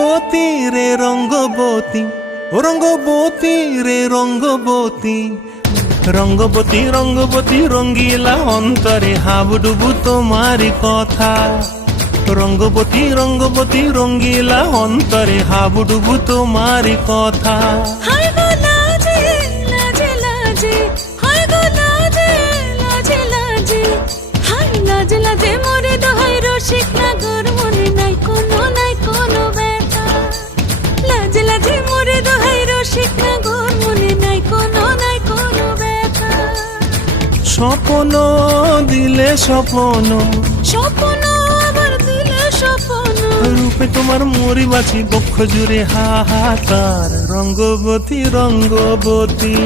রঙ্গবতী রে রঙ্গবতী, ও রঙ্গবতী রে রঙ্গবতী, রঙ্গবতী রঙ্গবতী রঙ্গিলা অন্তরে হাবুডুবু তোমারি কথা। রঙ্গবতী রঙ্গবতী রঙ্গিলা অন্তরে হাবুডুবু তোমারি কথা। হায় গো লাজে লাজে লাজে, হায় গো লাজে লাজে লাজে, হায় লাজে লাজে মোরে দোহাই রসিক নাগর মনে নাই কোনো ব্যথা। লাজে লাজে মোরে দোহাই রসিক নাগর মনে নাই কোনো ব্যথা। স্বপ্ন দিলে স্বপ্ন, স্বপ্ন আবার দিলে স্বপ্ন, রূপে তোমার মরি বাছি বক্ষ জুড়ে হাহাকার। রঙ্গবতী রঙ্গবতী